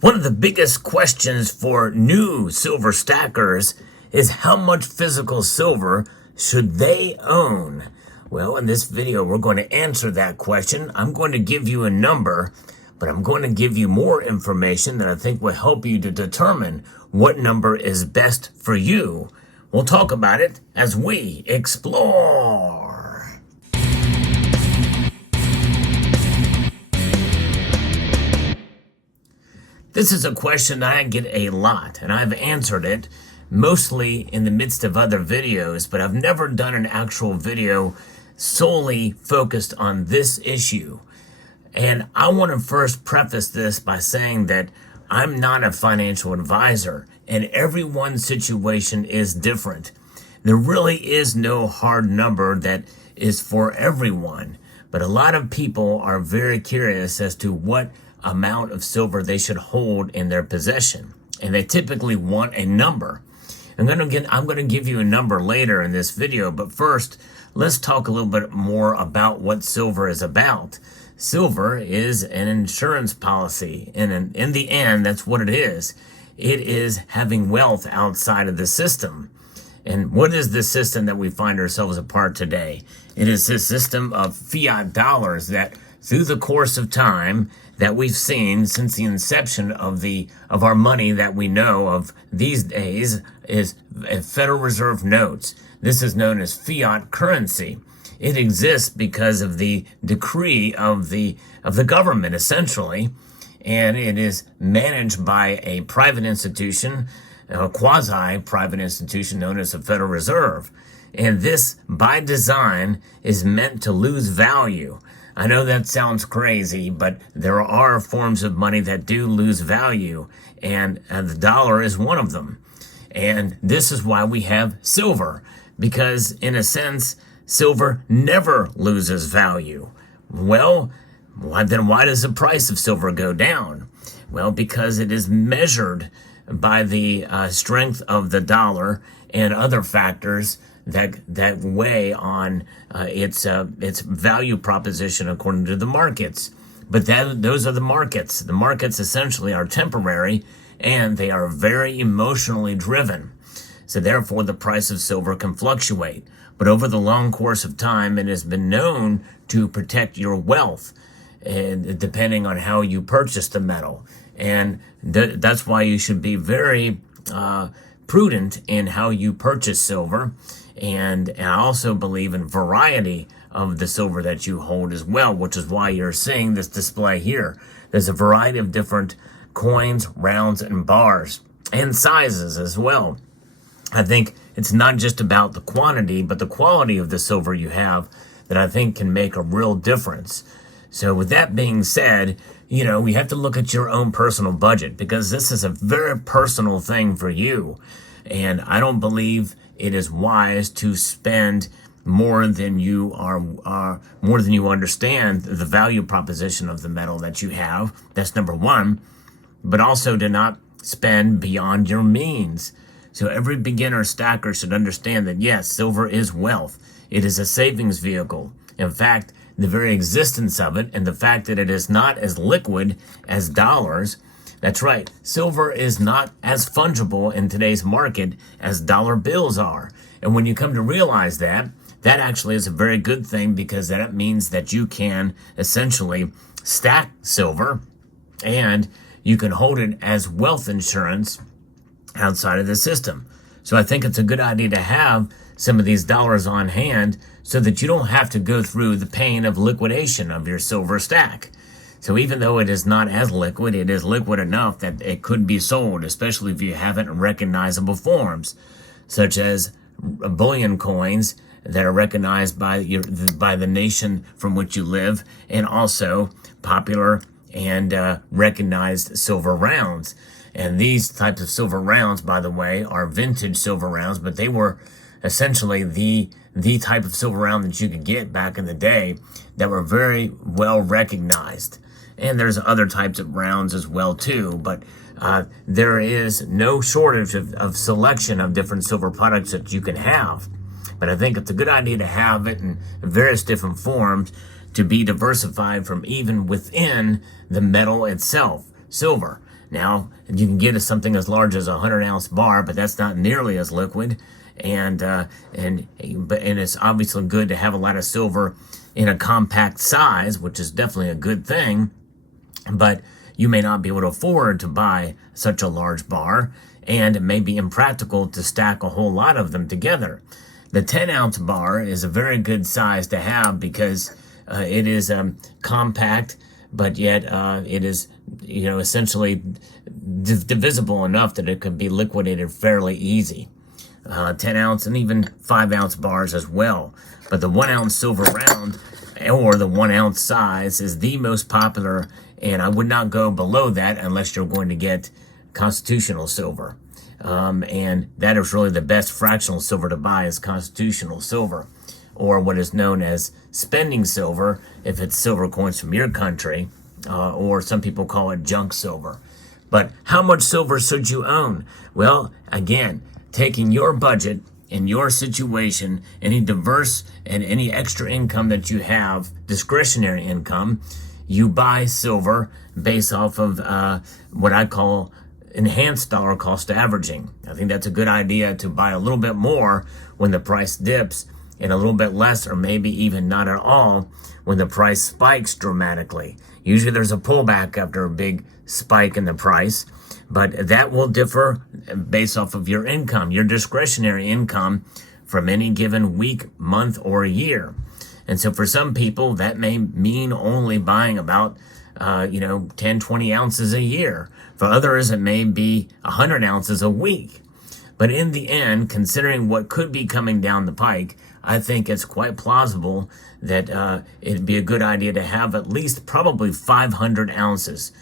One of the biggest questions for new silver stackers is how much physical silver should they own? Well, in this video, we're going to answer that question. I'm going to give you a number, but I'm going to give you more information that I think will help you to determine what number is best for you. We'll talk about it as we explore. This is a question I get a lot, and I've answered it mostly in the midst of other videos, but I've never done an actual video solely focused on this issue. And I want to first preface this by saying that I'm not a financial advisor, and everyone's situation is different. There really is no hard number that is for everyone, but a lot of people are very curious as to what amount of silver they should hold in their possession, and they typically want a number. I'm going to give you a number later in this video, but first let's talk a little bit more about what silver is about. Silver is an insurance policy, and in the end, that's what it is. It is having wealth outside of the system. And what is the system that we find ourselves a part today? It is this system of fiat dollars that through the course of time that we've seen since the inception of our money that we know of these days is Federal Reserve notes. This is known as fiat currency. It exists because of the decree of the government, essentially, and it is managed by a private institution, a quasi-private institution known as the Federal Reserve. And this, by design, is meant to lose value. I know that sounds crazy, but there are forms of money that do lose value, and the dollar is one of them. And this is why we have silver, because in a sense, silver never loses value. Well, then why does the price of silver go down? Well, because it is measured by the strength of the dollar and other factors that weigh on its value proposition according to the markets. But those are the markets. The markets essentially are temporary, and they are very emotionally driven. So therefore, the price of silver can fluctuate. But over the long course of time, it has been known to protect your wealth, depending on how you purchase the metal. And that's why you should be very prudent in how you purchase silver. And I also believe in variety of the silver that you hold as well, which is why you're seeing this display here. There's a variety of different coins, rounds, and bars, and sizes as well. I think it's not just about the quantity, but the quality of the silver you have that I think can make a real difference. So with that being said, we have to look at your own personal budget, because this is a very personal thing for you. And I don't believe it is wise to spend more than you understand the value proposition of the metal that you have. That's number one. But also to not spend beyond your means. So every beginner stacker should understand that yes, silver is wealth. It is a savings vehicle. In fact, the very existence of it and the fact that it is not as liquid as dollars. That's right. Silver is not as fungible in today's market as dollar bills are. And when you come to realize that actually is a very good thing, because that means that you can essentially stack silver and you can hold it as wealth insurance outside of the system. So I think it's a good idea to have some of these dollars on hand so that you don't have to go through the pain of liquidation of your silver stack. So even though it is not as liquid, it is liquid enough that it could be sold, especially if you have it in recognizable forms, such as bullion coins that are recognized by the nation from which you live, and also popular and recognized silver rounds. And these types of silver rounds, by the way, are vintage silver rounds, but they were essentially the type of silver round that you could get back in the day that were very well recognized. And there's other types of rounds as well too, but there is no shortage of selection of different silver products that you can have. But I think it's a good idea to have it in various different forms to be diversified from even within the metal itself, silver. Now, you can get something as large as a 100-ounce bar, but that's not nearly as liquid. And it's obviously good to have a lot of silver in a compact size, which is definitely a good thing. But you may not be able to afford to buy such a large bar, and it may be impractical to stack a whole lot of them together. The 10-ounce bar is a very good size to have because it is compact, but yet it is, essentially divisible enough that it can be liquidated fairly easy. 10-ounce and even 5-ounce bars as well. But the 1-ounce silver round, or the 1-ounce size, is the most popular, and I would not go below that unless you're going to get constitutional silver. And that is really the best fractional silver to buy, is constitutional silver, or what is known as spending silver if it's silver coins from your country, or some people call it junk silver. But how much silver should you own? Well, again, taking your budget and your situation, any diverse and any extra income that you have, discretionary income, you buy silver based off of what I call enhanced dollar cost averaging. I think that's a good idea, to buy a little bit more when the price dips, and a little bit less, or maybe even not at all, when the price spikes dramatically. Usually there's a pullback after a big spike in the price, but that will differ based off of your income, your discretionary income from any given week, month, or year. And so for some people, that may mean only buying about 10, 20 ounces a year. For others, it may be 100 ounces a week. But in the end, considering what could be coming down the pike, I think it's quite plausible that it'd be a good idea to have at least probably 500 ounces.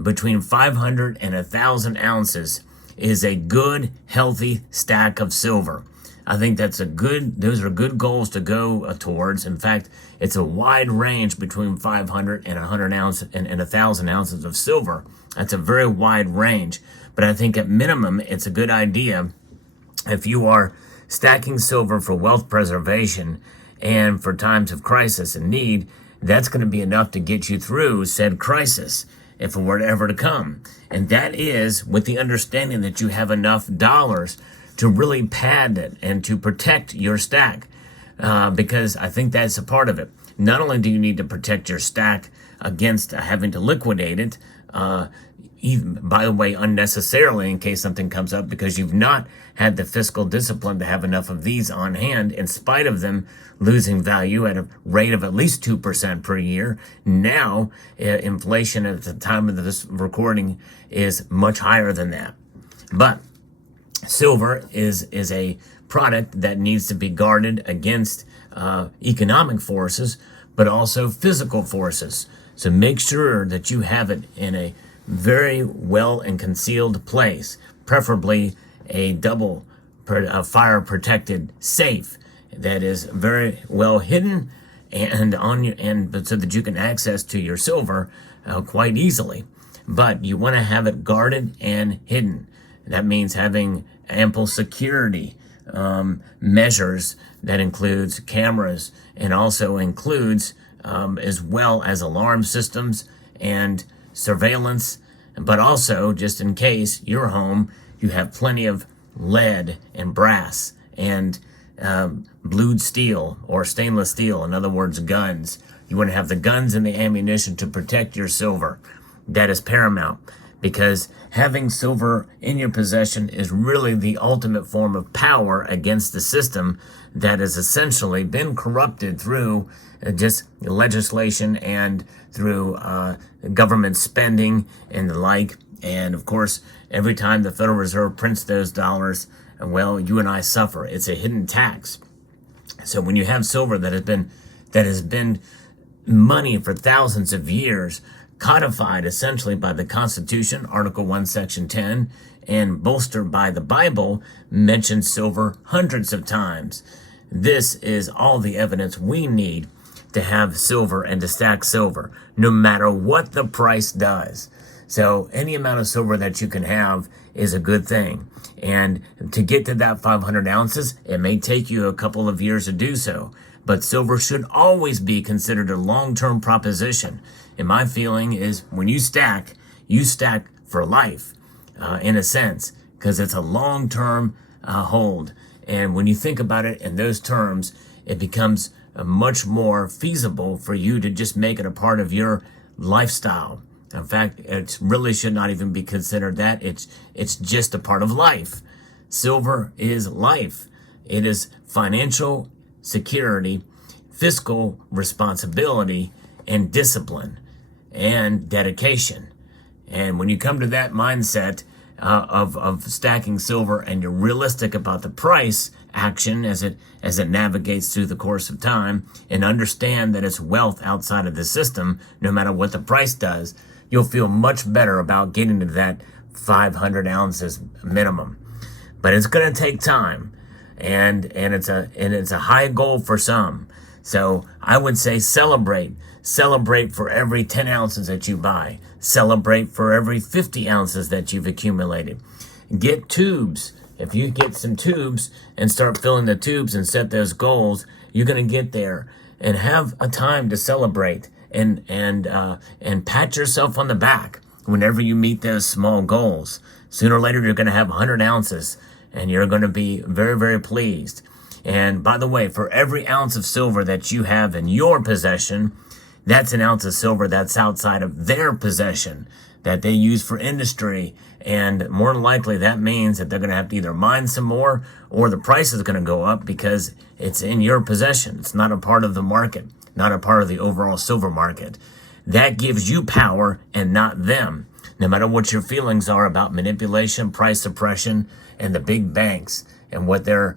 Between 500 and 1,000 ounces is a good, healthy stack of silver. I think those are good goals to go towards. In fact, it's a wide range between 500 and 100 ounces and 1,000 ounces of silver. That's a very wide range. But I think at minimum, it's a good idea, if you are stacking silver for wealth preservation and for times of crisis and need, that's going to be enough to get you through said crisis, if it were ever to come. And that is with the understanding that you have enough dollars to really pad it and to protect your stack, because I think that's a part of it. Not only do you need to protect your stack against having to liquidate it, even, by the way, unnecessarily, in case something comes up, because you've not had the fiscal discipline to have enough of these on hand, in spite of them losing value at a rate of at least 2% per year. Now, inflation at the time of this recording is much higher than that. But silver is a product that needs to be guarded against economic forces, but also physical forces. So make sure that you have it in a very well and concealed place, preferably a double fire protected safe that is very well hidden and so that you can access to your silver quite easily. But you want to have it guarded and hidden. That means having ample security measures that includes cameras, and also includes as well as alarm systems and surveillance, but also, just in case your home, you have plenty of lead and brass and blued steel or stainless steel, in other words, guns. You want to have the guns and the ammunition to protect your silver. That is paramount, because having silver in your possession is really the ultimate form of power against the system that has essentially been corrupted through just legislation and through government spending and the like. And of course, every time the Federal Reserve prints those dollars, well, you and I suffer. It's a hidden tax. So when you have silver that has been money for thousands of years, codified essentially by the Constitution, Article 1, Section 10, and bolstered by the Bible, mentions silver hundreds of times. This is all the evidence we need to have silver and to stack silver, no matter what the price does. So any amount of silver that you can have is a good thing. And to get to that 500 ounces, it may take you a couple of years to do so. But silver should always be considered a long-term proposition. And my feeling is when you stack for life, in a sense, because it's a long-term hold. And when you think about it in those terms, it becomes much more feasible for you to just make it a part of your lifestyle. In fact, it really should not even be considered that. It's just a part of life. Silver is life. It is financial security, fiscal responsibility, and discipline and dedication. And when you come to that mindset of stacking silver, and you're realistic about the price action as it navigates through the course of time, and understand that it's wealth outside of the system, no matter what the price does, you'll feel much better about getting to that 500 ounces minimum. But it's going to take time, and it's a high goal for some. So I would say celebrate for every 10 ounces that you buy. Celebrate for every 50 ounces that you've accumulated. Get tubes. If you get some tubes and start filling the tubes and set those goals, you're going to get there. And have a time to celebrate and pat yourself on the back whenever you meet those small goals. Sooner or later, you're going to have 100 ounces, and you're going to be very, very pleased. And by the way, for every ounce of silver that you have in your possession, that's an ounce of silver that's outside of their possession that they use for industry. And more than likely, that means that they're going to have to either mine some more, or the price is going to go up because it's in your possession. It's not a part of the market, not a part of the overall silver market. That gives you power and not them, no matter what your feelings are about manipulation, price suppression, and the big banks and what their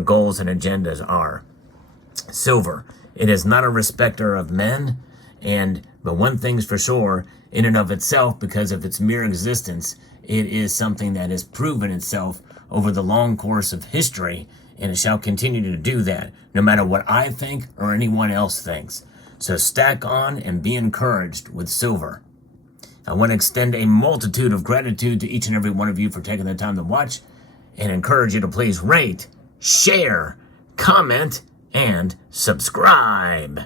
goals and agendas are. Silver, it is not a respecter of men, but one thing's for sure, in and of itself, because of its mere existence, it is something that has proven itself over the long course of history, and it shall continue to do that, no matter what I think or anyone else thinks. So stack on and be encouraged with silver. I want to extend a multitude of gratitude to each and every one of you for taking the time to watch, and encourage you to please rate, share, comment, and subscribe.